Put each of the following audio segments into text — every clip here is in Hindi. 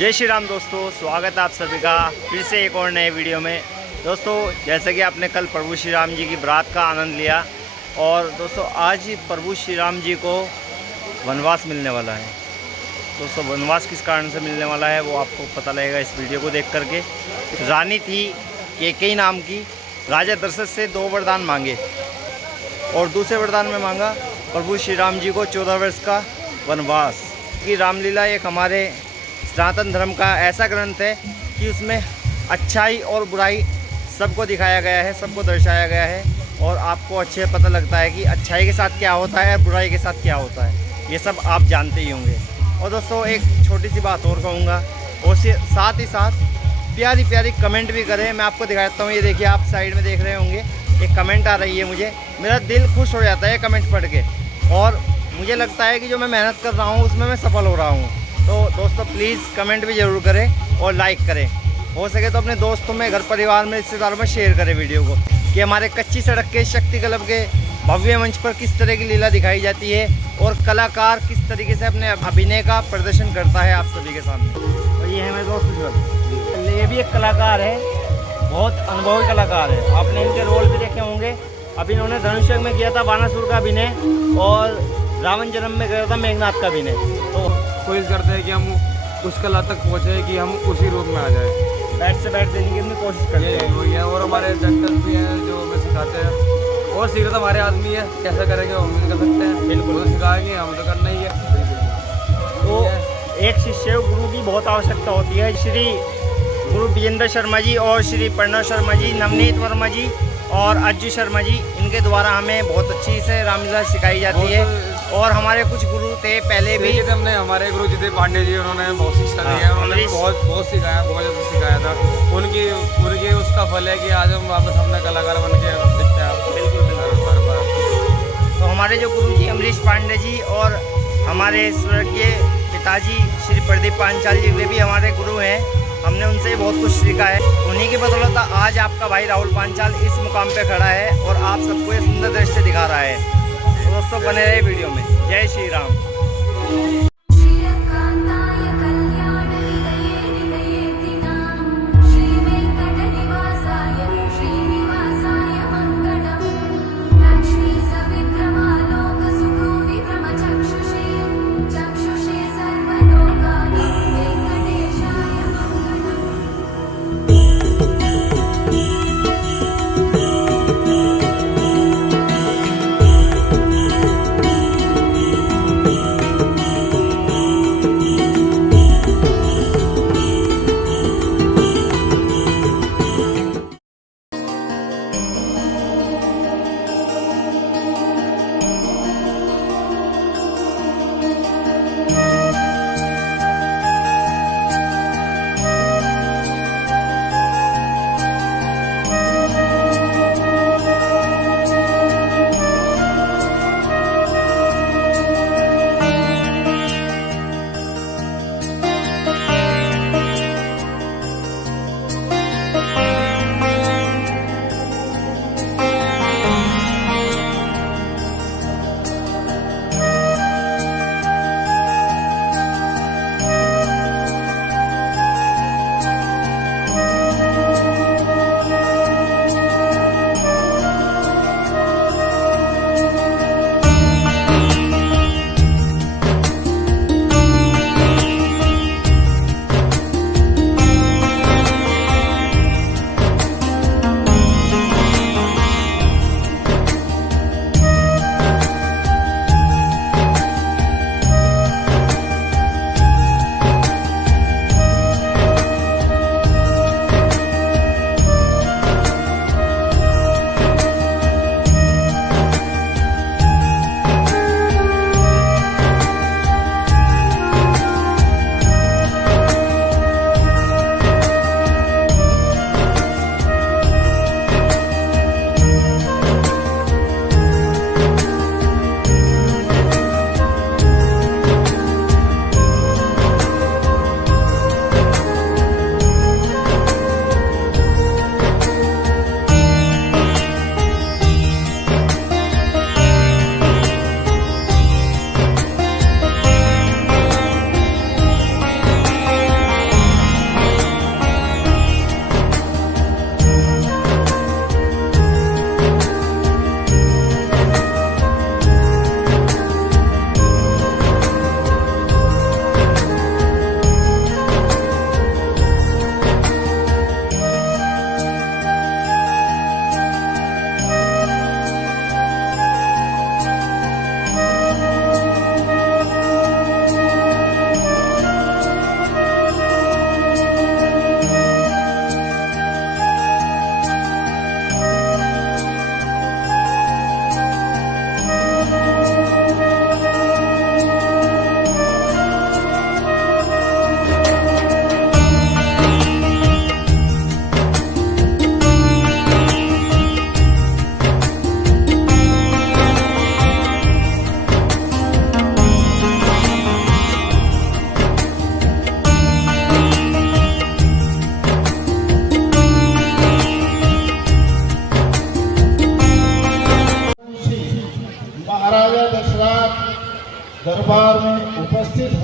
जय श्री राम दोस्तों, स्वागत है आप सभी का फिर से एक और नए वीडियो में। दोस्तों जैसे कि आपने कल प्रभु श्री राम जी की बारात का आनंद लिया और दोस्तों आज प्रभु श्री राम जी को वनवास मिलने वाला है। दोस्तों वनवास किस कारण से मिलने वाला है वो आपको पता लगेगा इस वीडियो को देख करके। रानी थी कैकेयी नाम की, राजा दशरथ से 2 वरदान मांगे और दूसरे वरदान में मांगा प्रभु श्री राम जी को 14 वर्ष का वनवास। कि रामलीला एक हमारे सनातन धर्म का ऐसा ग्रंथ है कि उसमें अच्छाई और बुराई सबको दिखाया गया है, सबको दर्शाया गया है और आपको अच्छे पता लगता है कि अच्छाई के साथ क्या होता है और बुराई के साथ क्या होता है, ये सब आप जानते ही होंगे। और दोस्तों एक छोटी सी बात और कहूँगा और साथ ही साथ प्यारी प्यारी कमेंट भी करें। मैं आपको दिखाता हूँ, ये देखिए आप साइड में देख रहे होंगे, एक कमेंट आ रही है, मुझे मेरा दिल खुश हो जाता है कमेंट पढ़ के और मुझे लगता है कि जो मैं मेहनत कर रहा हूँ उसमें मैं सफल हो रहा हूँ। तो दोस्तों प्लीज़ कमेंट भी ज़रूर करें और लाइक करें, हो सके तो अपने दोस्तों में, घर परिवार में, रिश्तेदारों में शेयर करें वीडियो को कि हमारे कच्ची सड़क के शक्ति क्लब के भव्य मंच पर किस तरह की लीला दिखाई जाती है और कलाकार किस तरीके से अपने अभिनय का प्रदर्शन करता है आप सभी के सामने। और ये है मेरे दोस्त उज्ज्वल, ये भी एक कलाकार है, बहुत अनुभवी कलाकार है। आपने इनके रोल भी देखे होंगे। अभी इन्होंने धनुष में किया था बानासुर का अभिनय और रावण जन्म में किया था मेघनाथ का अभिनय। तो कोशिश करते हैं कि हम उस कला तक पहुँचे कि हम उसी रूप में आ जाए, बैठ से बैठ देने की अपनी कोशिश करते हैं। वही है। और हमारे डॉक्टर भी हैं जो हमें सिखाते हैं और सीखना हमारे आदमी है, कैसा करेंगे हम भी कर सकते हैं, बिल्कुल तो सिखाएंगे, हम तो करना ही है। तो एक शिष्य गुरु की बहुत आवश्यकता होती है। श्री गुरु विजेंद्र शर्मा जी और श्री प्रणव शर्मा जी, नवनीत वर्मा जी और अज्जू शर्मा जी, इनके द्वारा हमें बहुत अच्छी से रामलीला सिखाई जाती है। और हमारे कुछ गुरु थे पहले भी, हमने हमारे गुरु जी थे पांडे जी, उन्होंने बहुत शिक्षा दी है, उन्होंने बहुत सिखाया, बहुत ज़्यादा सिखाया था। उनकी उसका फल है कि आज हम वापस अपना कलाकार बन के दिखते हैं। बिल्कुल तो हमारे जो गुरु जी अमरीश पांडे जी और हमारे स्वर्गीय पिताजी श्री प्रदीप पांचाल जी, वे भी हमारे गुरु हैं। हमने उनसे बहुत कुछ सीखा है। उन्हीं की बदौलत आज आपका भाई राहुल पांचाल इस मुकाम पे खड़ा है और आप सबको ये सुंदर दृश्य दिखा रहा है। तो दोस्तों बने रहे वीडियो में। जय श्री राम।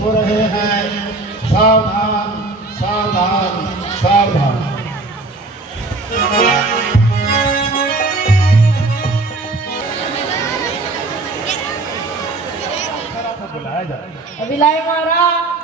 हो रहे हैं। सावधान सावधान सावधान। बुलाया जाए। अभिलाय महाराज।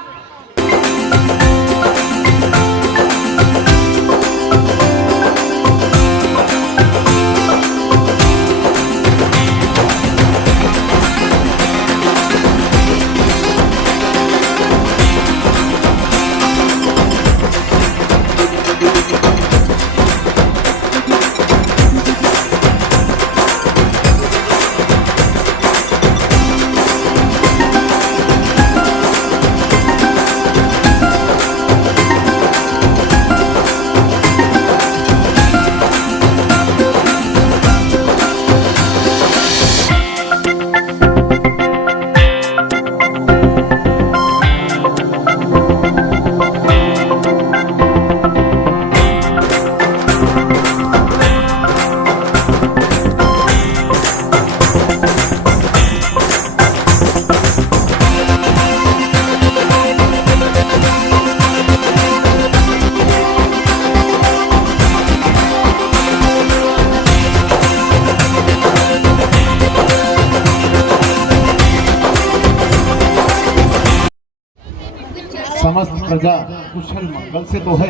समस्त प्रजा कुशल मंगल से तो है,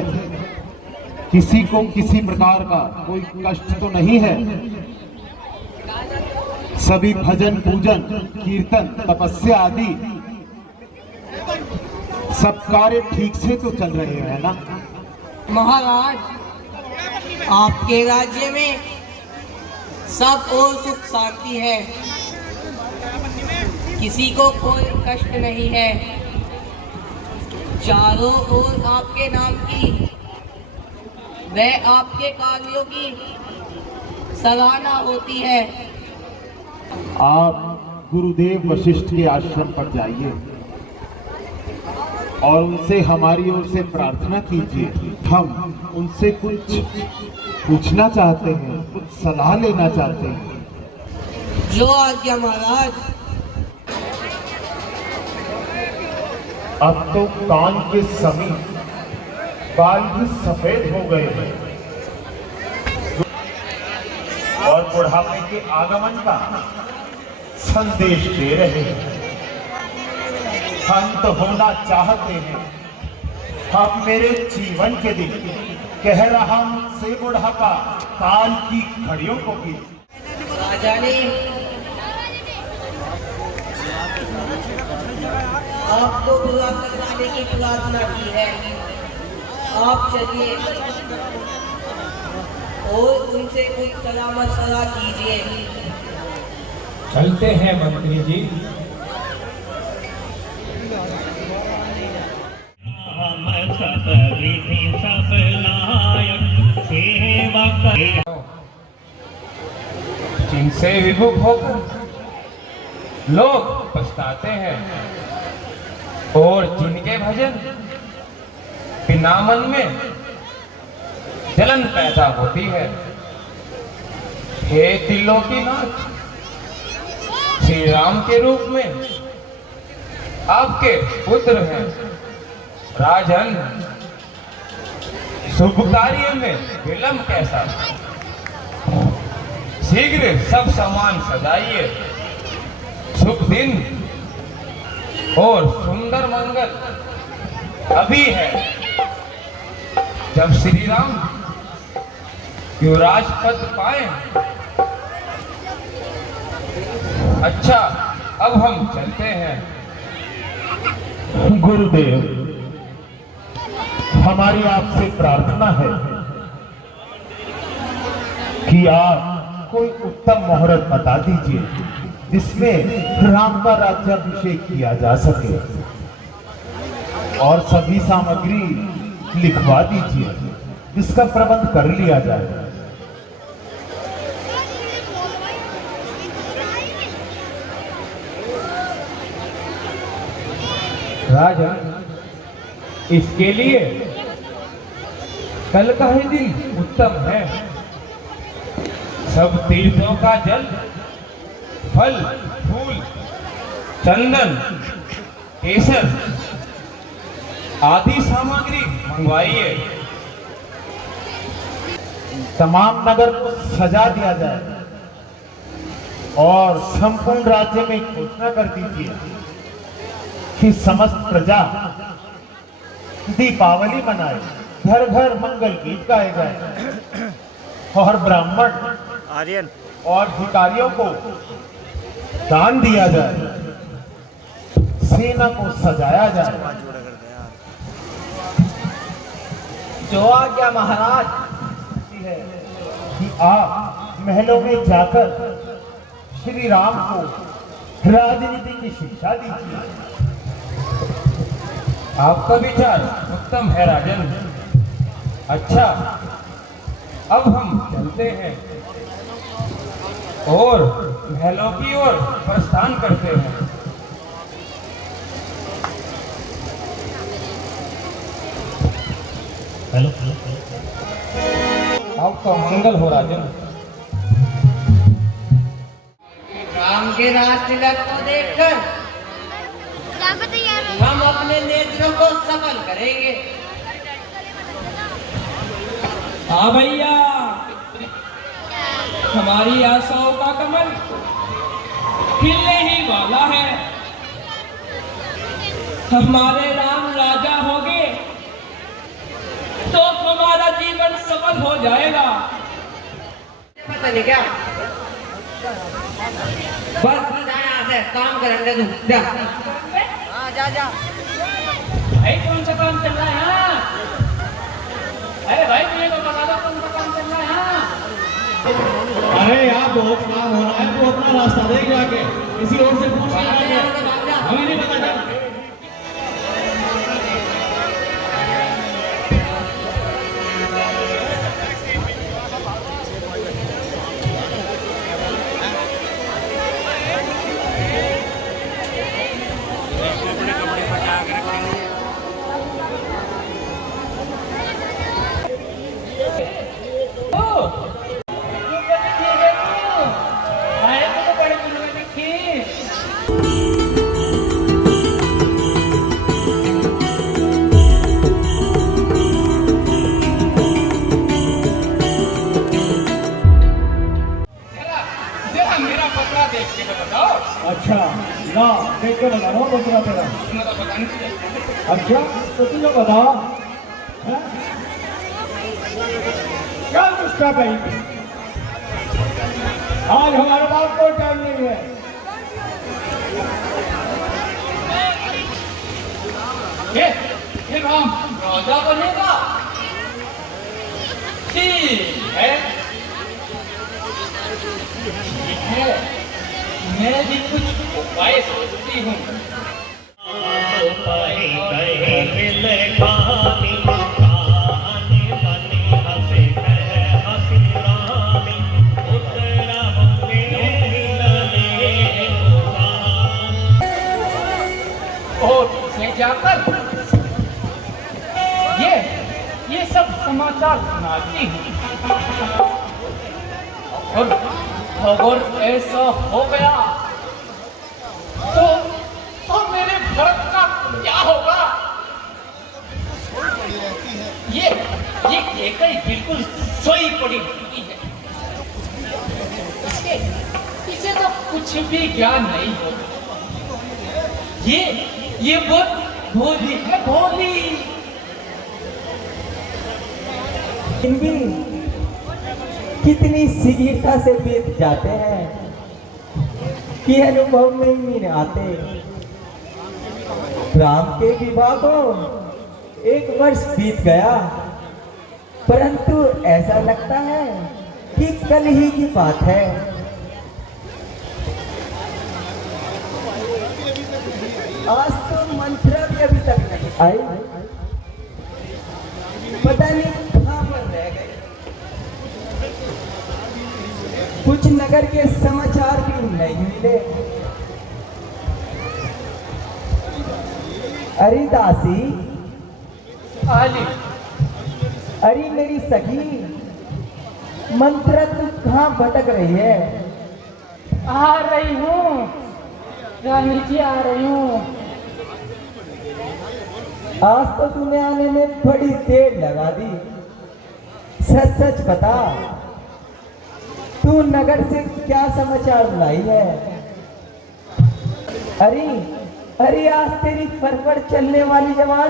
किसी को किसी प्रकार का कोई कष्ट तो नहीं है। सभी भजन पूजन कीर्तन तपस्या आदि सब कार्य ठीक से तो चल रहे हैं ना महाराज, आपके राज्य में सब और सुख शांति है, किसी को कोई कष्ट नहीं है। चारों ओर आपके नाम की व आपके कार्यों की सराहना होती है। आप गुरुदेव वशिष्ठ के आश्रम पर जाइए और उनसे हमारी ओर से प्रार्थना कीजिए। हम उनसे कुछ पूछना चाहते हैं, कुछ सलाह लेना चाहते हैं। जो आज्ञा महाराज। अब तो कान के समीप बाल भी सफेद हो गए हैं और बुढ़ापे के आगमन का संदेश दे रहे हैं। अंत होना चाहते हैं। अब मेरे जीवन के दिन कह रहा मुझसे बुढ़ापा काल की घड़ियों को भी। राजा ने आपको बुरा करवाने की प्रार्थना की है। आप चलिए और उनसे कुछ सलामत सलाह कीजिए। चलते हैं मंत्री जी। जिनसे विमुख होकर लोग पछताते हैं और जिनके भजन बिना मन में जलन पैदा होती है। हे दिलों की नाथ, श्री राम के रूप में आपके पुत्र हैं। राजन, शुभ कार्य में विलंब कैसा? शीघ्र सब सामान सजाइए। शुभ दिन और सुंदर मंगल अभी है जब श्री राम युवराज पद पाए। अच्छा, अब हम चलते हैं। गुरुदेव, हमारी आपसे प्रार्थना है कि आप कोई उत्तम मुहूर्त बता दीजिए जिसमें राम का राज्याभिषेक किया जा सके और सभी सामग्री लिखवा दीजिए जिसका प्रबंध कर लिया जाए। राजा, इसके लिए कल का ही दिन उत्तम है। सब तीर्थों का जल, फल फूल, चंदन, केसर आदि सामग्री मंगवाइए। तमाम नगर को सजा दिया जाए और संपूर्ण राज्य में घोषणा कर दीजिए कि समस्त प्रजा दीपावली मनाए, घर घर मंगल गीत गाए जाए और ब्राह्मण आर्यन और भिखारियों को दान दिया जाए, सेना को सजाया जाए। जोड़ा करते हैं यार। जो आज्ञा महाराज की है कि आप महलों में जाकर श्री राम को राजनीति की शिक्षा दीजिए। आपका विचार उत्तम है राजन। अच्छा, अब हम चलते हैं और महलों की ओर प्रस्थान करते हैं। आपका मंगल हो राजन। राम के राज तिलक को देखकर हम अपने नेत्रों को सफल करेंगे। हाँ भैया, हमारी आशाओं का कमल खिलने ही वाला है। हमारे राम राजा होंगे तो हमारा जीवन सफल हो जाएगा। पता नहीं क्या, बस जा यहाँ से, काम करेंगे तू जा। हाँ जा जा। भाई कौन सा काम चल रहा है यहाँ? अरे भाई मुझे तो बता दो कौन सा काम चल रहा है यहाँ? अरे यहाँ बहुत काम हो रहा है, तो अपना रास्ता देख जाके किसी और से पूछ के हमें नहीं पता चल। अच्छा ना देख के बता रहा हूँ बता तेरा। अच्छा तो तुझे बता हैं? क्या दुष्टा कही आज हमारे पास कोई टाइम नहीं है। ये राम राजा बनेगा? ठीक है, मैं भी कुछ उपाय सोचती हूँ। और उसे जाकर ये सब समाचार सुनाती हूँ। और अगर ऐसा हो गया तो मेरे भरत का क्या होगा? ये कहीं बिल्कुल सोई पड़ी होती है। इसे तो कुछ भी ज्ञान नहीं होता। ये बहुत भोली है, भोली। कितनी शीघ्रता से बीत जाते हैं कि अनुभव में ही नहीं आते। राम के विवाह को 1 वर्ष बीत गया, परंतु ऐसा लगता है कि कल ही की बात है। आज तो मंत्रा भी अभी तक नहीं आई, पता नहीं कहाँ पर रह गए। कुछ नगर के समाचार भी नहीं मिले। अरे दासी, अरे मेरी सखी, मंत्रा तू कहाँ भटक रही है? आ रही हूँ रानी जी, आ रही हूँ। आज तो तूने आने में बड़ी देर लगा दी। सच सच बता, तू नगर से क्या समाचार लाई है? अरे अरे, आज तेरी फरफर चलने वाली जवान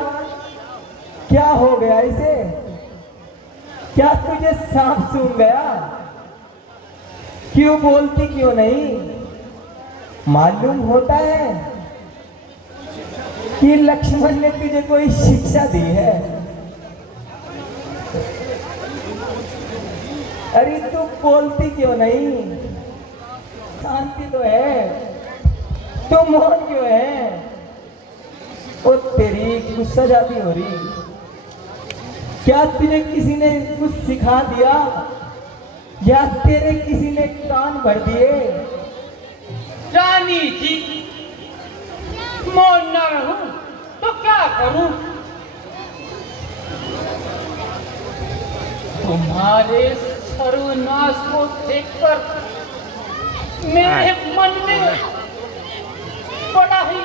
क्या हो गया इसे? क्या तुझे सांप सूंघ गया? क्यों बोलती क्यों नहीं? मालूम होता है कि लक्ष्मण ने तुझे कोई शिक्षा दी है। अरे तू बोलती क्यों नहीं? शांति तो है, तू मौन क्यों है? ओ तेरी गुस्सा जाती हो रही। क्या तुझे किसी ने कुछ सिखा दिया या तेरे किसी ने कान भर दिए? रानी जी, मौन न रहूं तो क्या करूं? तुम्हारे सर्वनाश को देखकर मेरे मन में बड़ा ही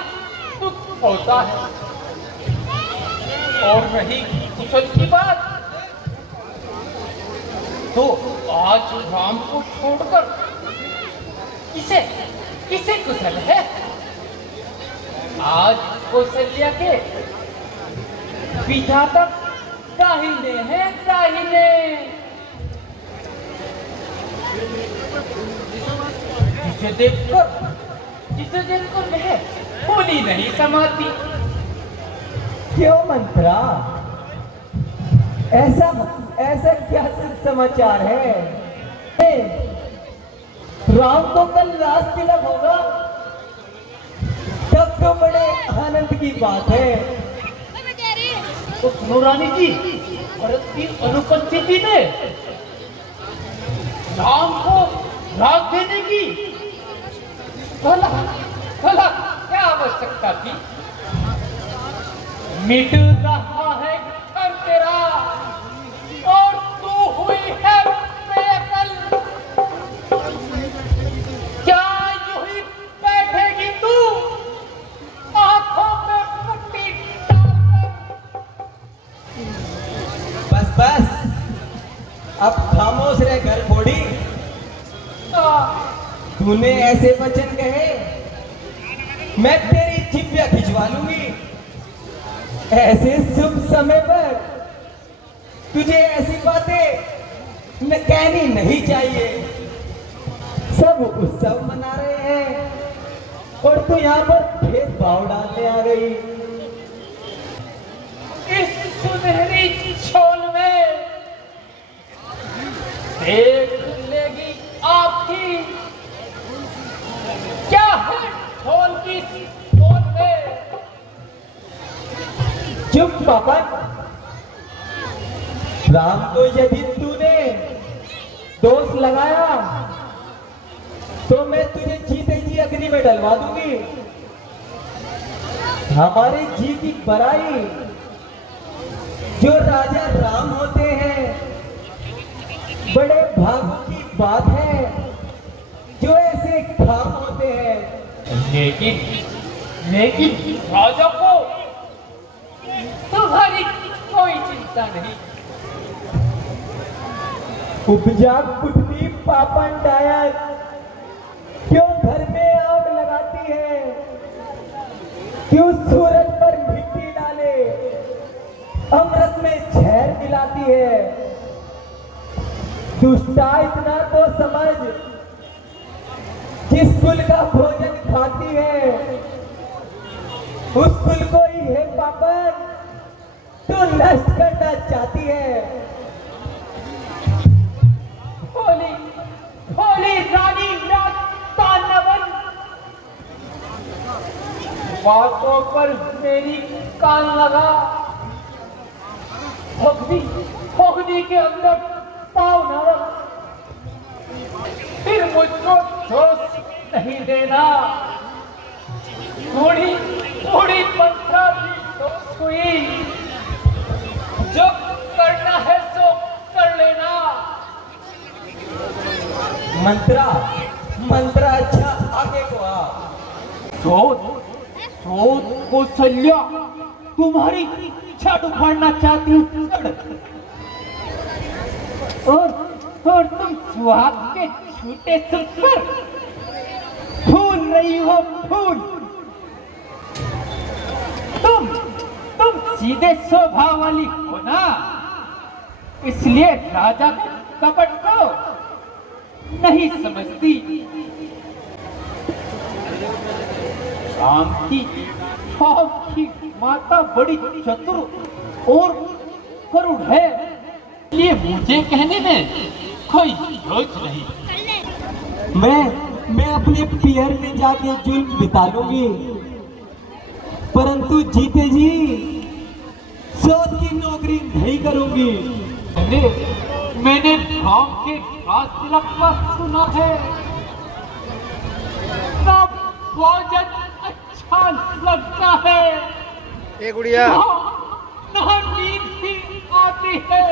दुख होता है। और रही कुशल की बात, तो आज राम को छोड़कर किसे किसे कुशल है? आज कौशल्या के विधाता दाहिने हैं, दाहिने। जिसे देखकर वह भूली नहीं समाती। क्यों मंत्रा, ऐसा ऐसा क्या समाचार है? राम को कल राज तिलक होगा, तब तो बड़े आनंद की बात है। तो सुनो रानी जी, भरत की अनुपस्थिति में राम को राज देने की भला भला क्या आवश्यकता थी? मिट रहा है घर तेरा और तू हुई है बेअकल। क्या यूं ही बैठेगी तू आंखों में पट्टी डालकर? बस बस, अब खामोश रह घर फोड़ी। तूने ऐसे वचन कहे, मैं तेरी जिभ्या खिंचवा लूंगी। ऐसे शुभ समय पर तुझे ऐसी बातें न कहनी नहीं चाहिए। सब उत्सव मना रहे हैं और तू यहाँ पर भेदभाव डालने आ गई। इस सुनहरी छोल में देख लेगी आपकी क्या है ढोल की बोल में। चुप पापा, राम को यदि तूने दोष लगाया तो मैं तुझे जीते जी अग्नि में डलवा दूंगी। हमारे जी की बड़ाई जो राजा राम होते हैं, बड़े भागों की बात है जो ऐसे काम होते हैं। लेकिन राजा को तुम्हारी कोई चिंता नहीं। उपजा कुटनी पापन डायर क्यों घर में आग लगाती है? क्यों सूरज पर मिट्टी डाले, अमृत में जहर मिलाती है? दुष्टा इतना तो समझ, जिस कुल का भोजन खाती है उस कुल को ही है पापन तो नष्ट करना चाहती है। होली होली रानी तानवन, बातों पर मेरी कान लगा। भोगनी के अंदर पाँव न रख, फिर मुझको दोष नहीं देना। थोड़ी थोड़ी मंत्रा भी दोष हुई, जो करना है सो कर लेना। मंत्रा अच्छा, आगे को आ। सोच कौशल्या तुम्हारी छड़ उखाड़ना चाहती हूँ छड़। और तुम सुहाग के छूटे सुपर फूल रही हो फूल। तुम सीधे स्वभाव वाली हो ना, इसलिए राजा के कपट को नहीं समझती। शांति की माता बड़ी चतुर और करुण है, ये मुझे कहने में कोई हर्ज नहीं। मैं अपने पियर में जाके जुल्म बिता लूंगी, परंतु जीते जी सोच की नौकरी नहीं करूंगी। मैंने गांव के राज तिलक का सुना है, सब भोजन अच्छा लगता है, ए गुड़िया ना नींद भी आती है।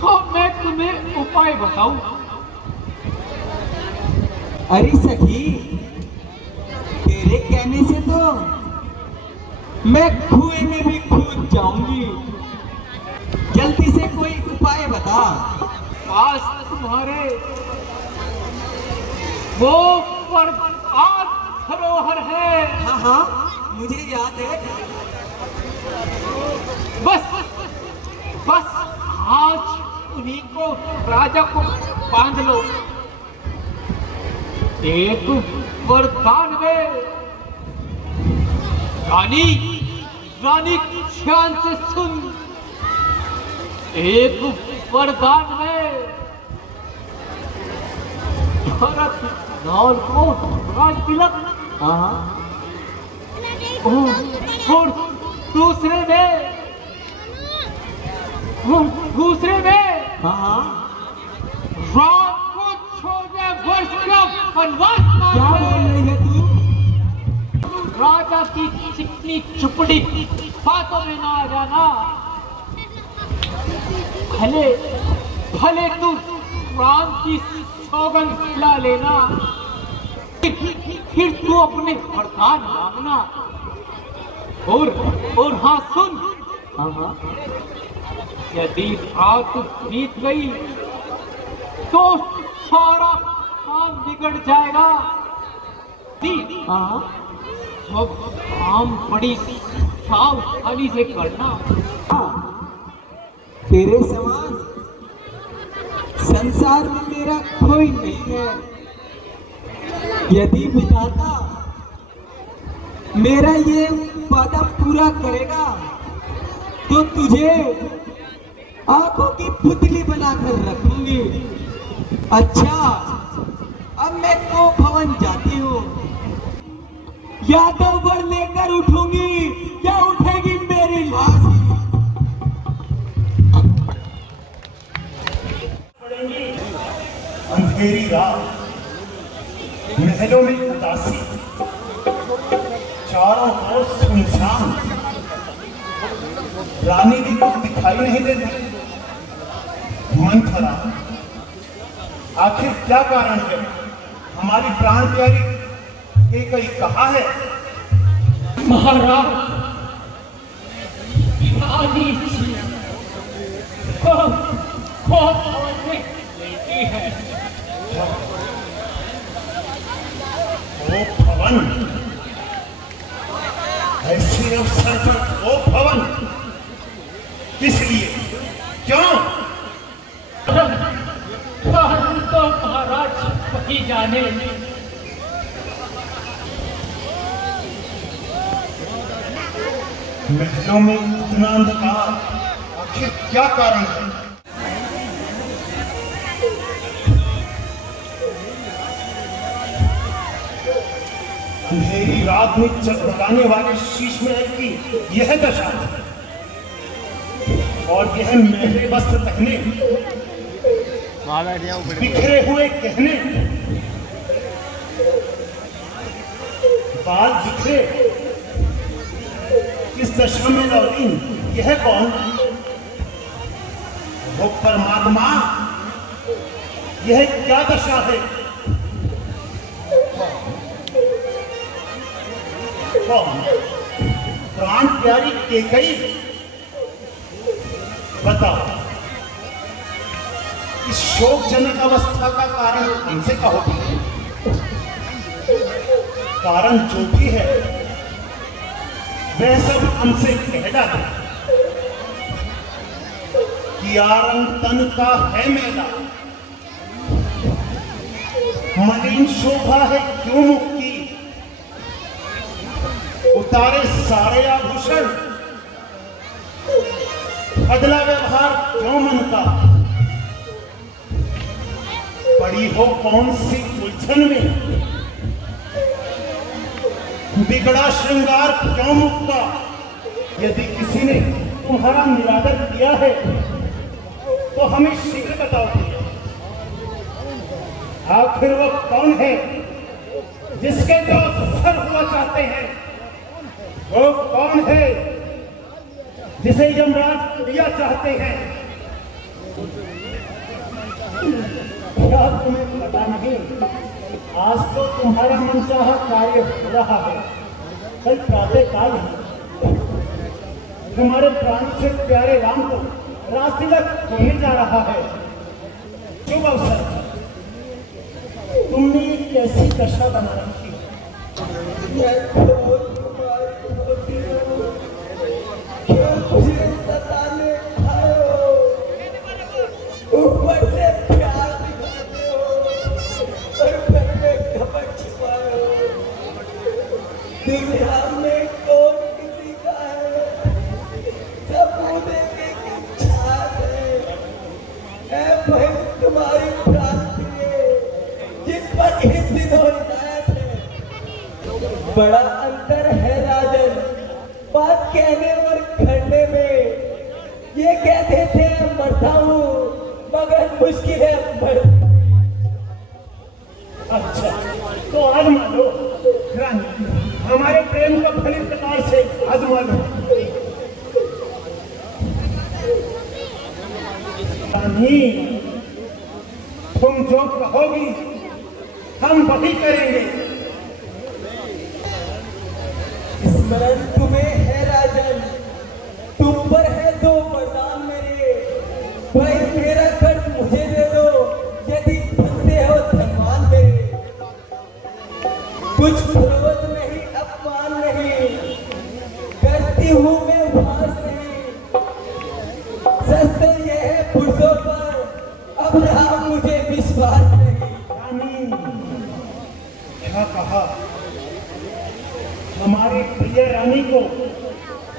तो मैं तुम्हें उपाय बताऊं? अरे सखी, तेरे कहने से तो मैं कुएं में भी कूद जाऊंगी। जल्दी से कोई उपाय बता। आज तुम्हारे वो बर्बाद धरोहर है। हाँ, मुझे याद है। बस आज उन्हीं को राजा को बांध लो। एक वरदान में रानी ध्यान से सुन। एक वरदान में भरत लाल को राज तिलक, और दूसरे में राम को 14 वर्ष का वनवास क्या बोल रही है तू? राजा की चिकनी चुपड़ी बातों में ना आ जाना। भले तू राम की सौगंध खिला लेना, फिर तू अपने वरदान मांगना। और हाँ सुन, यदि रात बीत गई तो सारा काम बिगड़ जाएगा। सब काम बड़ी सावधानी से करना। तेरे समान संसार में मेरा कोई नहीं है। यदि विधाता मेरा ये वादा पूरा करेगा तो तुझे आंखों की पुतली बनाकर रखूंगी। अच्छा, अब मैं को भवन जाती हूँ। या तो वर लेकर उठूंगी या उठेगी मेरी लाश। अंधेरी रात, महलों में उदासी, चारों ओर सुनसान, रानी भी कुछ दिखाई नहीं देती। मन खराब, आखिर क्या कारण है? हमारी प्राण प्यारी कई कहाँ है? महाराज, रानी जी को लेती है। ओ भवन, ऐसे अवसर पर ओ भवन, किस लिए, क्यों? तो महाराज वही जाने। महलों में इतना अंधकार, आखिर क्या कारण है? अंधेरी रात में जगमगाने वाले शीश महल की यह दशा, और यह महंगे वस्त्र पहने, बिखरे हुए गहने, बाल बिखरे, इस दशा में लौलीन, यह कौन? वो परमात्मा, यह क्या दशा है? कौन? प्राण प्यारी केकई, बताओ इस शोकजनक अवस्था का कारण हमसे कहोगे? कारण जो भी है वह सब हमसे कह डालो कि आरंग तन का है मेला, मलिन शोभा है क्यों मुक्ति, उतारे सारे आभूषण, अदला व्यवहार क्यों मन का, पड़ी हो कौन सी उलझन में, बिगड़ा श्रृंगार क्यों मुक्का। यदि किसी ने तुम्हारा निरादर किया है तो हमें शीघ्र बताओ, आखिर वो कौन है जिसके जो सर हुआ चाहते हैं, वो कौन है जिसे यमराज दिया चाहते हैं। क्या तुम्हें पता नहीं, आज तो तुम्हारा मनचाहा कार्य हो रहा है, कल प्रातः काल है तुम्हारे प्राण से प्यारे राम को राजतिलक होने जा रहा है। शुभ अवसर तुमने ये कैसी दशा बना रखी है? मुझे सताने आए हो, ऊपर से प्यार दिखाते हो और घर में घमंड छिपाए हो। दुनिया में कौन किसी का है, सब मुझे एक छाप है भाई तुम्हारी प्राप्ति जिन पर इन दिनों हिदायत है। बड़ा अंतर है राजन बात कहने और करने में। ये कहते थे मरता हूँ मगर मुश्किल है मर। अच्छा तो आजमा लो रानी, हमारे प्रेम को फली प्रकार से आजमा लो। रानी तुम जो कहोगी हम वही करेंगे। स्मरण तुम्हें है राजन, तुम पर है दो वरदान मेरे। भाई मेरा कर्ज मुझे दे दो यदि बनते हो धनवान मेरे। कुछ क्रोध नहीं अपमान नहीं, करती हूँ मैं उपहास नहीं। सच तो यह है पुरुषों पर अब रहा मुझे विश्वास नहीं। रानी क्या कहा? हमारी प्रिय रानी को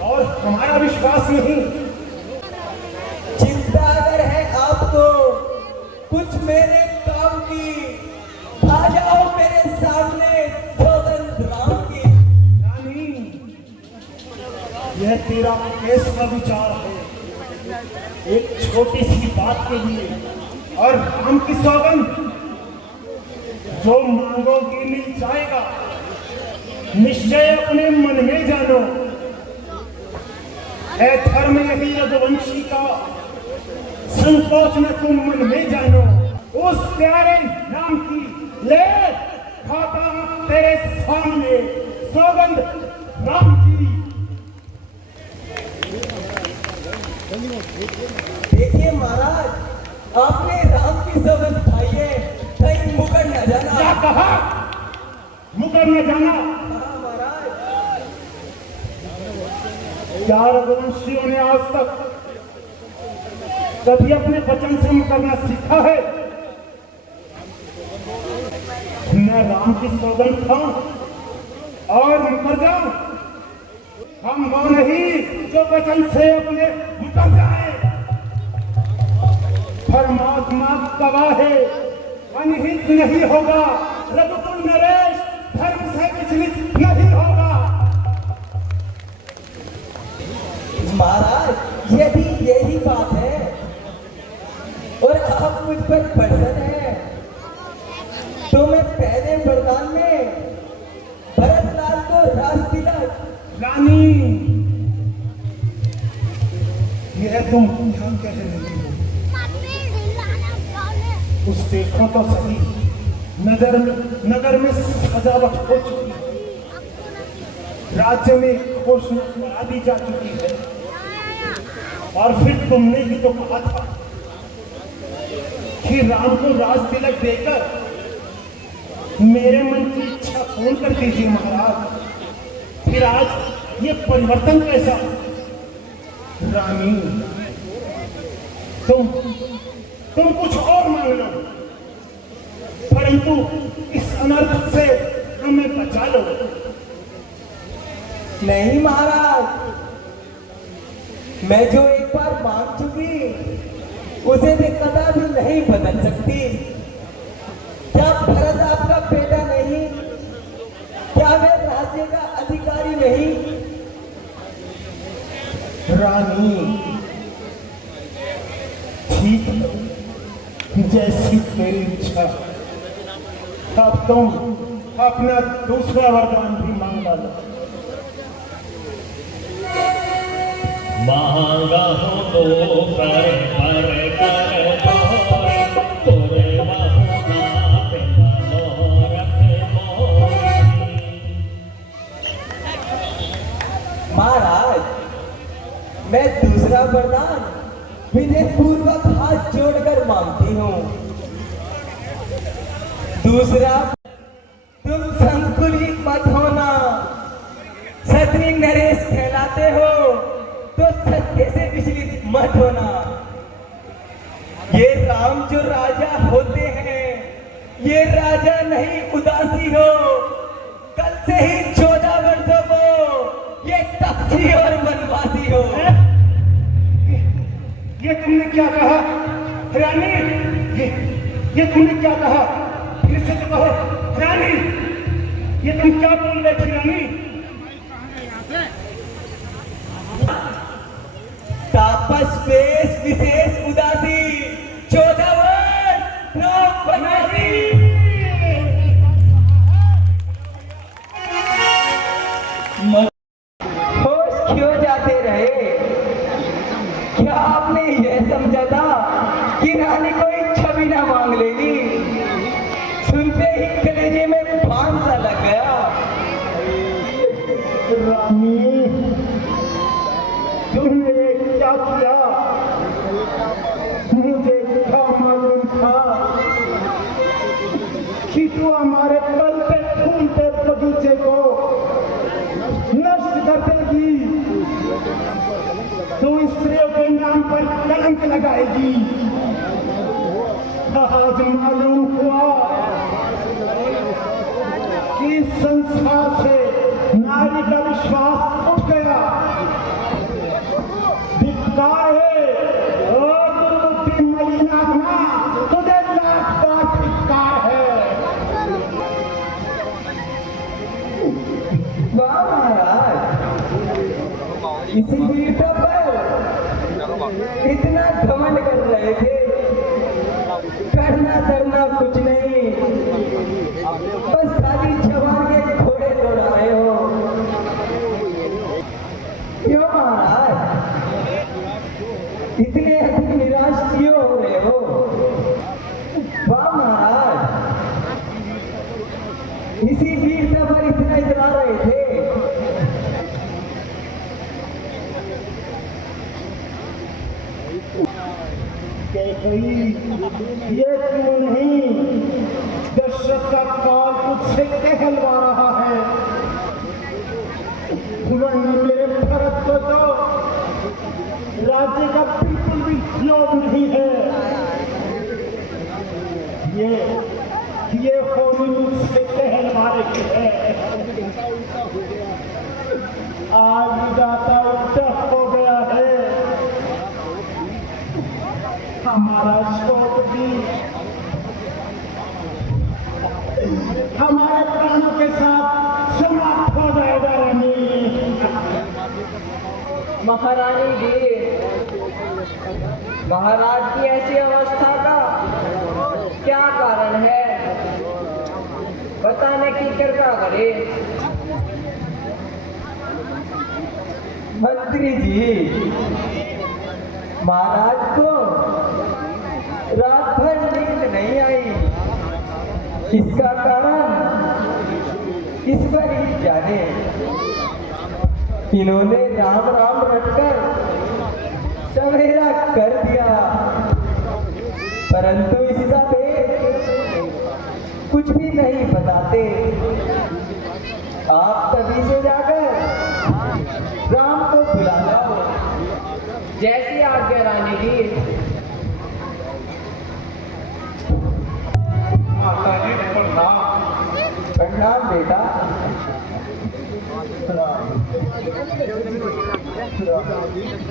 और हमारा विश्वास नहीं। चिंता अगर है आपको कुछ मेरे काम की, आ जाओ मेरे सामने सौगंध राम की। रानी यह तेरा कैसा विचार है? एक छोटी सी बात के लिए और राम की सौगंध, जो मांगोगी मिल जाएगा। निश्चय अपने मन में जानो, है धर्म यही रघुवंशी का, संकोच न तुम मन में जानो। उस प्यारे नाम की ले खाता हूं तेरे सामने सौगंध राम की। देखिए महाराज, आपने राम की सौगंध खाई है, कहीं मुकर न जाना। क्या कहा? मुकर न जाना? हाँ महाराज। क्या रघुवंशियों ने आज तक कभी अपने वचन से मुकरना सीखा है? मैं राम की सौगंध खाऊं और मुकर जाऊं? हम वो नहीं जो वचन से अपने मुकर जाए। परमात्मा गवाह है, अनहित नहीं होगा। रघुकुल नरेश धर्म से विचलित नहीं होगा। महाराज यदि यही बात है और आप मुझ पर प्रसन्न हैं तो मैं पहले वरदान में भरतलाल को राजतिलक। रानी यह तुम क्या कह रही हो? उस देखो तो सही, नगर में सजावट हो चुकी है। राज्य में घोषणा करा दी जा चुकी है। और फिर तुमने ही तो कहा था कि राम को राज तिलक देकर मेरे मन की इच्छा पूर्ण कर दीजिए महाराज। फिर आज ये परिवर्तन कैसा? रानी, तुम कुछ और मांगना, परंतु इस अनर्थ से हमें बचा लो। नहीं महाराज, मैं जो एक बार मांग चुकी उसे मैं कदापि नहीं बदल सकती। क्या भरत आपका बेटा नहीं? क्या वे राज्य का अधिकारी नहीं? रानी, ठीक है, जैसी तेरी इच्छा। अब तुम अपना दूसरा वरदान भी मांग लो। मांगा हो तो कर जोरे, तोरे बहुनाथ मनोरथ मोरी। महाराज, मैं दूसरा वरदान विनय पूर्वक हाथ जोड़कर मांगती हूँ। दूसरा, तुम संकुलित मत होना। क्षत्रिय नरेश कहलाते हो तो सत्य से विचलित मत होना। ये राम जो राजा होते हैं, ये राजा नहीं उदासी हो। कल से ही 14 वर्षों को ये तपसी और वनवासी हो। ये तुमने क्या कहा रानी? ये तुमने क्या कहा? फिर से तो कहो रानी, ये तुम क्या बोल रहे थे रानी? तापस वेश विशेष उदासी, 14 वर्ष 9 वनवासी। होश क्यों जाते रहे? क्या आपने यह समझा था कि रानी कोई छवि ना मांग लेगी? सुनते ही कलेजे में बाण सा लग गया। रानी, तुमने ये क्या किया? मुझे क्या मालूम था कि तू हमारे पलते फूलते बगीचे को नष्ट कर देगी। तू स्त्रियों के नाम पर कलंक लगाएगी। आज मालूम हुआ कि संसार से नारी का विश्वास उठ गया। धिक्कार है, ओ दुर्बुद्धि मलिनात्मा, तुझे लाख बार धिक्कार है। वाह महाराज, इसी वीरता पर इतना घमंड कर रहे थे। करना धरना कुछ नहीं, बस खाली जवान के घोड़े दौड़ाए हो। क्यों महाराज, इतने अधिक निराश क्यों हो रहे हो? वाह महाराज, इसी वीरता पर इतना इतरा रहे थे। ये क्यों नहीं? दशरथ का काल तुझसे कहलवा रहा है। वरना मेरे भरत को तो राज्य का बिल्कुल भी लोभ नहीं है। ये होनी मुझसे कहलवा रही है। आज विधाता उल्टा हो गया है। हमारा शौक भी हमारे प्राणों के साथ समाप्त हो जाएगा। रानी, महारानी जी, महाराज की ऐसी अवस्था का क्या कारण है? बताने की कृपा करें। मंत्री जी, महाराज को रात भर नींद नहीं आई। इसका कारण ईश्वर ही जाने। इन्होंने राम राम रटकर सवेरा कर दिया, परंतु इसका भेद कुछ भी नहीं बताते। आप तभी से जाकर राम को बुला लाओ। जैसी आज्ञा रानी जी। माता जी प्रणाम। प्रणाम बेटा।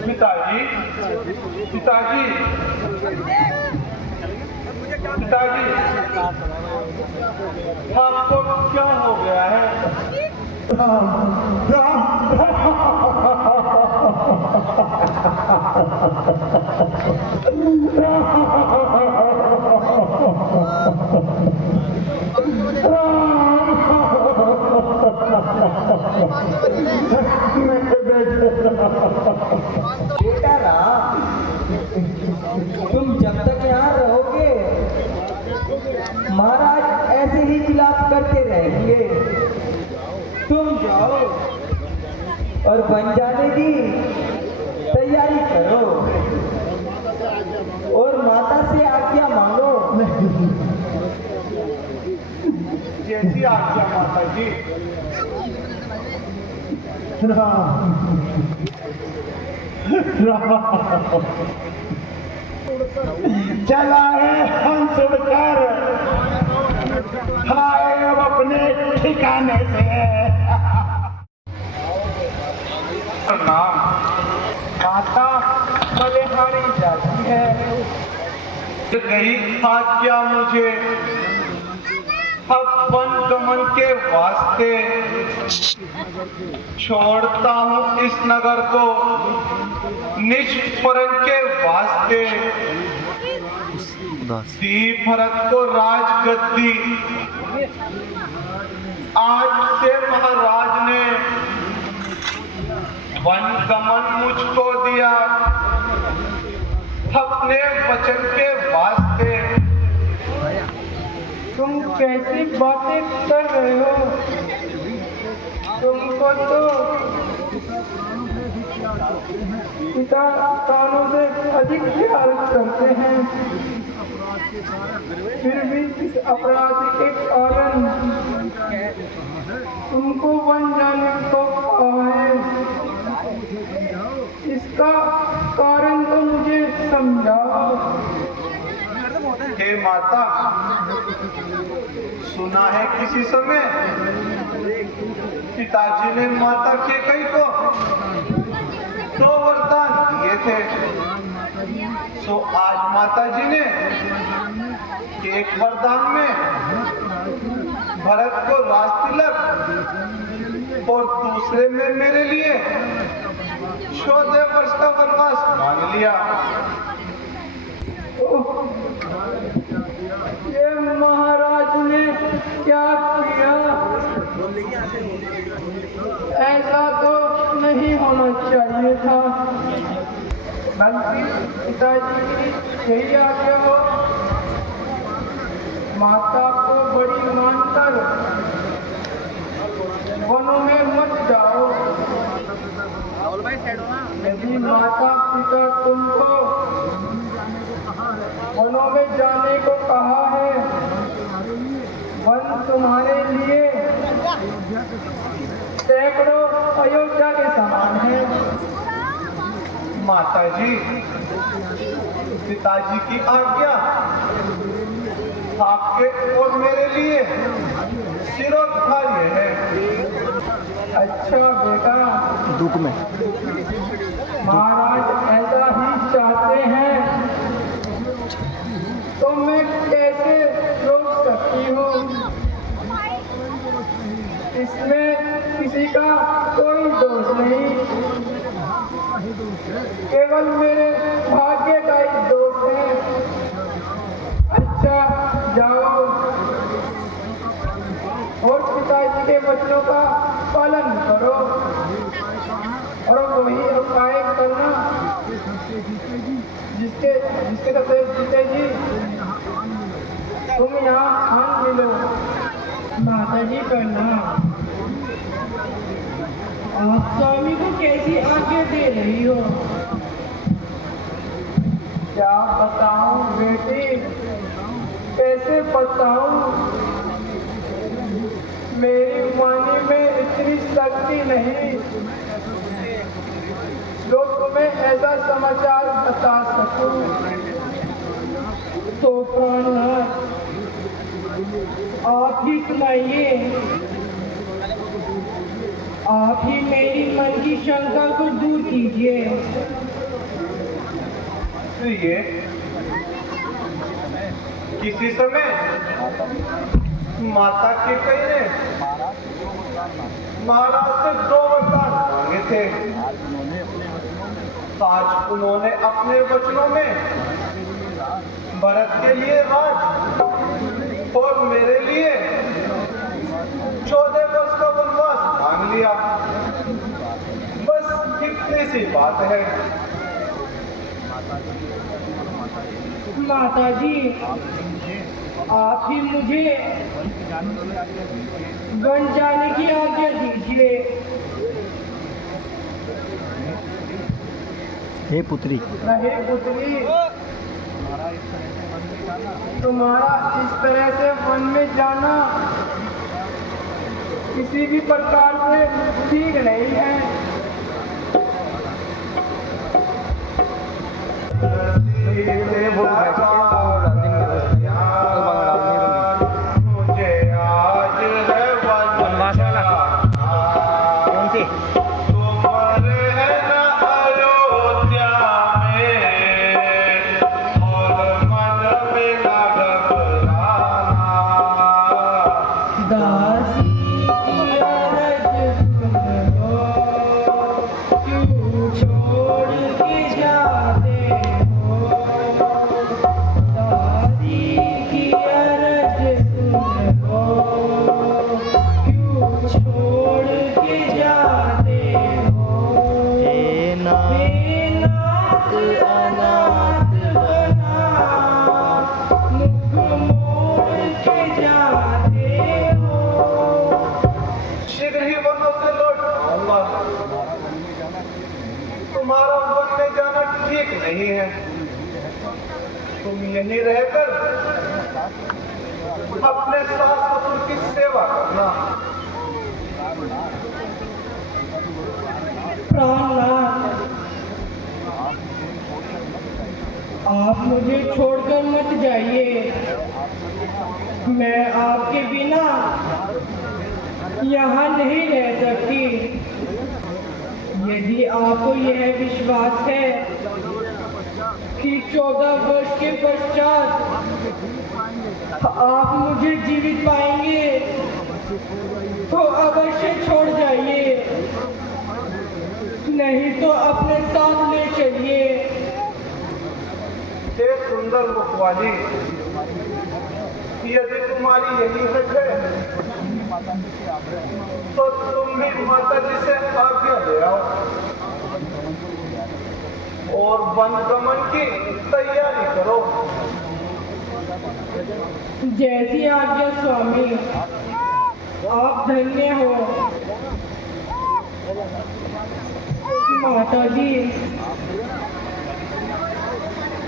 पिताजी, पिताजी, पिताजी, आपको क्या हो गया है? बेटा राम, तुम जब तक यहाँ रहोगे महाराज ऐसे ही विलाप करते रहेंगे। तुम जाओ और बन जाने की तैयारी करो और माता से आज्ञा मांगो। जैसी आज्ञा माता जी। चला है हंस उड़कर, आए अब अपने ठिकाने से। नाम माता बलिहारी जाती है, गई आज्ञा मुझे अब वन गमन के वास्ते। छोड़ता हूँ इस नगर को निष्परण के वास्ते। दी भरत को राजगद्दी, आज से महाराज ने वन गमन मुझको दिया अपने वचन के वास्ते। तुम कैसी बातें कर रहे हो? तुमको तो पिता कानों से अधिक ख्याल करते हैं, फिर भी इस अपराध के कारण तुमको बन जाने को कहा है। इसका कारण तो मुझे समझाओ। हे माता, सुना है किसी समय पिताजी ने माता के कई को 2 वरदान दिए थे। सो आज माता जी ने एक वरदान में भरत को राज तिलक और दूसरे में मेरे लिए 14 वर्ष का वनवास मांग लिया। ये महाराज ने क्या किया? ऐसा तो नहीं होना चाहिए था। बल्कि पिताजी की यही आज्ञा हो, माता को बड़ी मानकर वनों में मत जाओ। यदि माता पिता तुमको वनों में जाने को कहा है, वन तुम्हारे लिए सैकड़ों अयोध्या के समान है। माता जी, पिताजी की आज्ञा आपके और मेरे लिए शिरोधार्य है। अच्छा बेटा, दुख में महाराज ऐसा ही चाहते हैं तो मैं कैसे रोक सकती हूँ? इसमें किसी का कोई दोष नहीं, केवल मेरे भाग्य का ही दोष है। अच्छा जाओ और पिताजी के वचनों का पालन करो और वही उपाय करना जिसके सबसे जीते जी तुम यहाँ खान मिलो। माता जी प्रणाम। आप स्वामी को कैसी आज्ञा दे रही हो? क्या बताऊं बेटी, कैसे बताऊं? मेरी वाणी में इतनी शक्ति नहीं जो तुम्हें ऐसा समाचार बता सकूं। तो प्राणनाथ, आप ही सुनाइए। आप ही मेरी मन की शंका को दूर कीजिए। ये किसी समय माता के कई ने महाराज से 2 वरदान मांगे थे। आज उन्होंने अपने वचनों में भरत के लिए राज और मेरे लिए 14 वर्ष का वनवास मांग लिया। बस इतनी सी बात है। माता जी, आप ही मुझे वन जाने की आज्ञा दीजिए। हे पुत्री, नहीं पुत्री, तुम्हारा इस तरह से वन में जाना किसी भी प्रकार से ठीक नहीं है। मुझे आज है वनवास वाला कौन सी? तुम्हारे है न अयोध्या में और मन में न घबराना। दासी की अरज सुनो, क्यों छोड़ के जाते हो? दासी की अरज सुनो, क्यों छोड़ के जाते हो? हे ना हे नाथ अनाथ बना, मुख मोड़ के जाते हो। शीघ्र ही वनों से लौट आऊंगा। तुम्हारा वन में जाना ठीक नहीं है। तुम यहीं रहकर अपने सास ससुर की सेवा करना। प्राणनाथ, आप मुझे छोड़कर मत जाइए। मैं आपके बिना यहाँ नहीं रह सकती। यदि आपको यह विश्वास है कि 14 वर्ष के पश्चात आप मुझे जीवित पाएंगे, तो अवश्य छोड़ जाइए, नहीं तो अपने साथ ले चलिए। हे सुंदर मुख वाली, यदि तुम्हारी यही हट है तो तुम भी माता जी से आज्ञा ले आओ और वन गमन की तैयारी करो। जैसी आज्ञा स्वामी, आप धन्य हो। माता जी,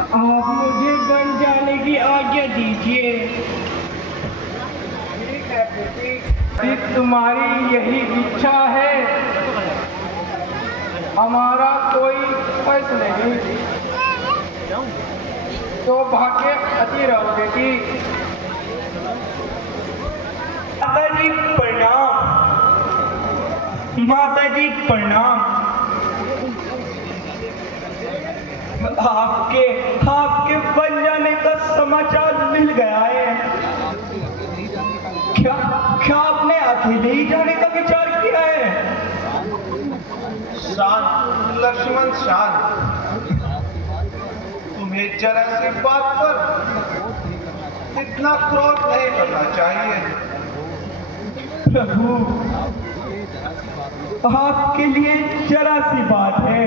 आप मुझे वन जाने की आज्ञा दीजिए। ठीक है बेटी, यदि तुम्हारी यही इच्छा है, हमारा कोई फर्ज नहीं। तो भाग्य अति रहो बेटी। माता जी प्रणाम। माता जी प्रणाम। आपके बन जाने का समाचार मिल गया है। क्या आपने अकेले ही जाने का विचार किया है? शांत लक्ष्मण शांत, तुम्हें जरा सी बात पर इतना क्रोध नहीं करना चाहिए। प्रभु, आपके लिए जरा सी बात है,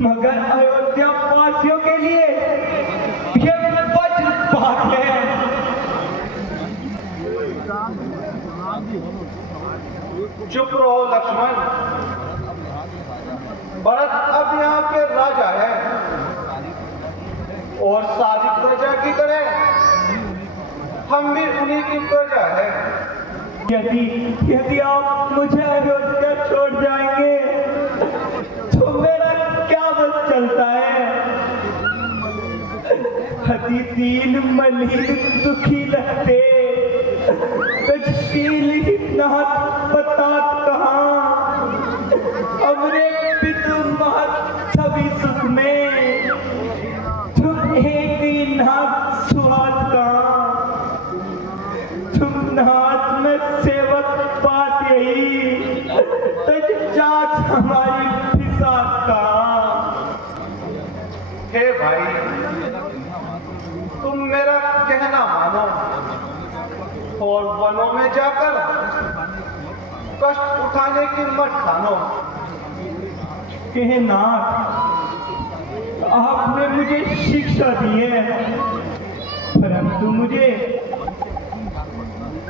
मगर अयोध्या वासियों के लिए यह वज्र बात है। चुप रहो यदि आप मुझे अयोध्या छोड़ जाएंगे तो मेरा क्या बस चलता है। अति दीन मलिन दुखी लगते तजशील नाथ बतात कहाँ, अमरे पितु महत सभी सुख में तुम एक ही नाथ सुहात कहाँ। तुम नाथ में सेवक बात यही तज जात हमारी फिसात कहाँ। हे भाई, तुम मेरा कहना मानो और वनों में जाकर कष्ट उठाने की मत ठानो। हे नाथ, आपने मुझे शिक्षा दी है, परंतु मुझे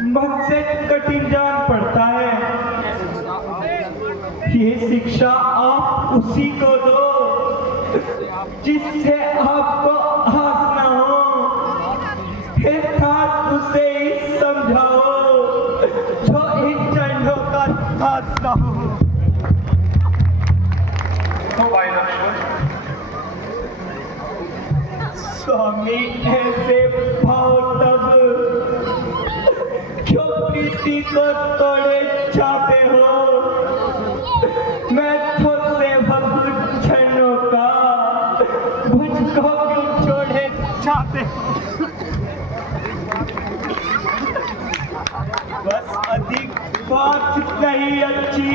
मन से कठिन जान पड़ता है। ये शिक्षा आप उसी को दो जिससे आपको आस न हो। हे नाथ, उसे ही समझाओ जो इन चरणों का दास न हो। भाई लक्ष्मण, स्वामी ऐसे भाव तब क्यों प्रीति को तोड़े चाहते हो। मैं तो सेवक चरणों का, मुझको क्यों छोड़े चाहते हो। बस अधिक बात नहीं अच्छी,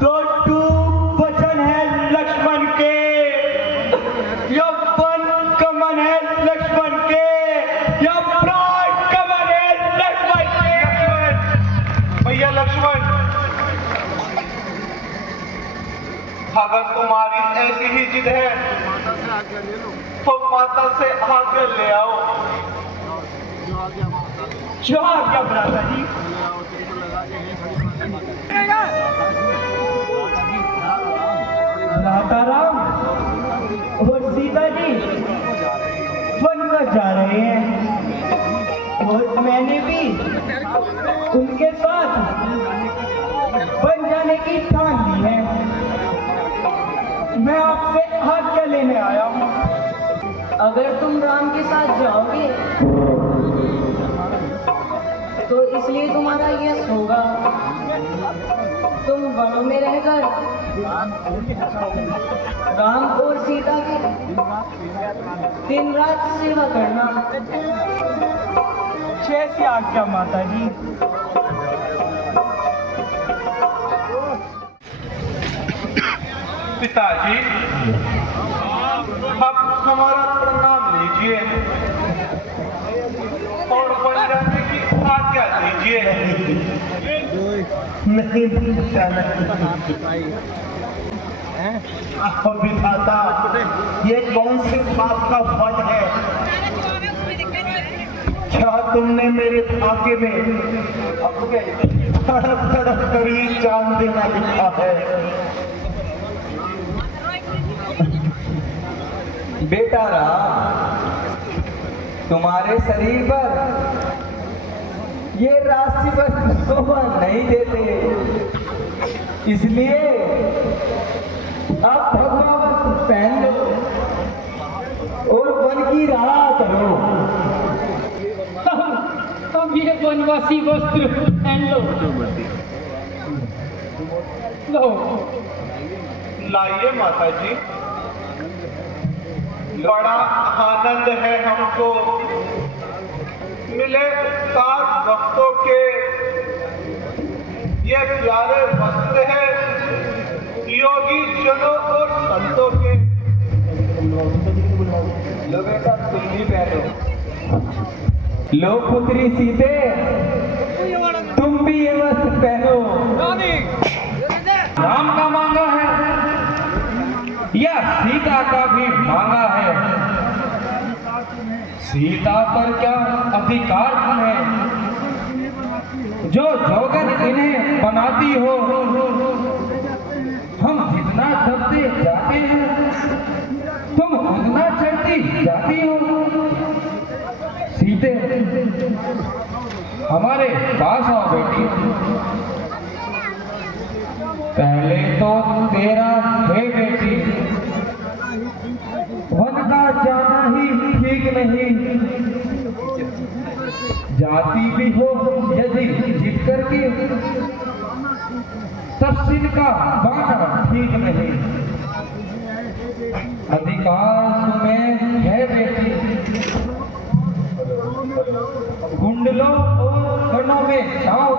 दो टूक वचन है लक्ष्मण के, या वन कमन है लक्ष्मण के, या प्राण कमन है लक्ष्मण के। भैया लक्ष्मण, अगर तुम्हारी ऐसी ही जिद है तो माता से आगे ले आओ। जो आ गया भ्राता जी। भ्राता राम और सीता जी वन पर जा रहे हैं और मैंने भी उनके साथ वन जाने की ठान ली है। मैं आपसे आज्ञा लेने आया हूँ। अगर तुम राम के साथ जाओगे तो इसलिए तुम्हारा यश होगा। तुम वनों में रहकर राम और सीता की दिन रात सेवा करना। जैसी आज्ञा माता जी। पिताजी, आप हमारा प्रणाम लीजिए और वन जाने की आज्ञा दीजिए। नहीं बेटा, नहीं। विधाता, ये कौन से पाप का फल है। क्या तुमने मेरे भाग्य में तड़प तड़प कर ये जान देना लिखा है। बेटा राम, तुम्हारे शरीर पर ये राशि वस्त्र शोभा नहीं देते, इसलिए आप भगवा वस्त्र पहन लो और वन की राह करो। अब ये वनवासी वस्त्र पहन लो। लो लाइए माता जी, बड़ा आनंद है हमको मिले कार भक्तों के ये प्यारे वस्त्र है योगी जनों और संतों के। लो बेटा, तुम भी पहनो। लो पुत्री सीते, तुम भी ये वस्त्र पहनो। राम का मांगा है या सीता का भी मांगा है। सीता पर क्या अधिकार है जो जोगन इन्हें बनाती हो। हम जितना दबते जाते हैं तुम उतना चढ़ती जाती हो। सीते हमारे पास आओ बेटी। पहले तो तेरा है बेटी, वन का जाना ही ठीक नहीं। जाती भी हो यदि जिद करके, तब सिर का बाना ठीक नहीं। अधिकार तुम्हें है बेटी, गुंडलों और गणों में जाओ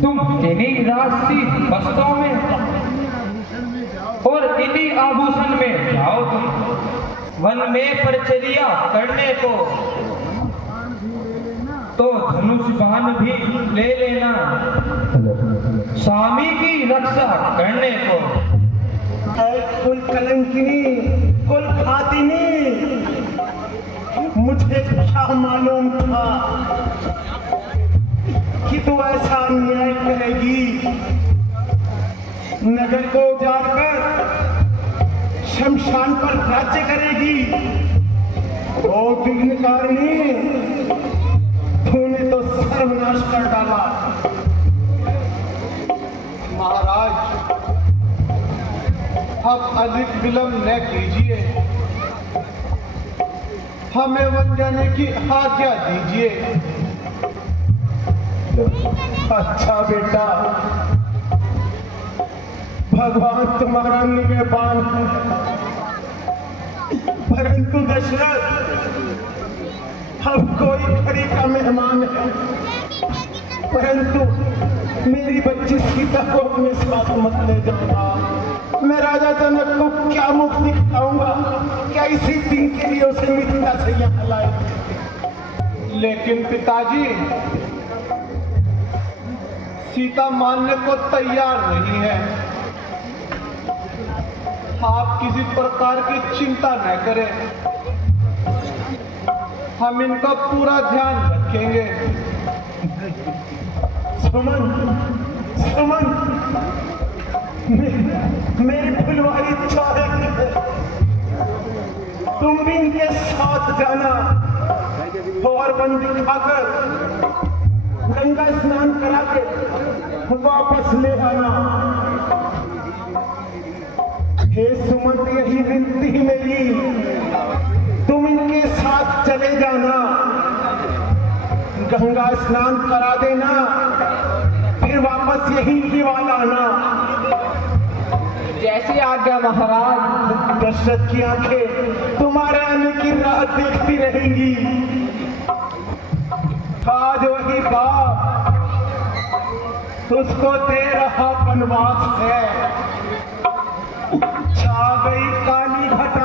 तुम इन्हीं राशि बस्तों में और इन्हीं आभूषण में जाओ तुम। वन में परिचर्या करने को तो धनुष बाण भी ले लेना, स्वामी की रक्षा करने को। कुल कलंकिनी, कुल खातिनी, मुझे क्या मालूम था कि तू ऐसा अन्याय करेगी। नगर को उजाड़ कर शमशान पर राज्य करेगी। ओ विघ्नकारिणी, तूने तो सर्वनाश कर डाला। महाराज, अब अधिक विलंब न कीजिए, हमें वन जाने की आज्ञा दीजिए। अच्छा बेटा, भगवान तुम्हारा निगहबान है, परंतु दशरथ अब कोई घड़ी का मेहमान है। परंतु मेरी बच्ची सीता को अपने साथ मत ले जाऊंगा। मैं राजा जनक को क्या मुख दिखाऊंगा? क्या इसी दिन के लिए उसे मिथिला से यहाँ लाए? लेकिन पिताजी, सीता मानने को तैयार नहीं है। आप किसी प्रकार की चिंता न करें, हम इनका पूरा ध्यान रखेंगे। सुमन, सुमन, मेरी फुलवारी चाहे तुम भी इनके साथ जाना और वन दिखाकर गंगा स्नान करा के वापस ले आना। हे सुमन, यही विनती मेरी, तुम इनके साथ चले जाना, गंगा स्नान करा देना, फिर वापस यही दिवाल आना। जैसी आज्ञा महाराज। दशरथ की आंखें तुम्हारे आने की राह देखती रहेंगी। आज वही बाप उसको दे रहा वनवास है। छा गई काली घटा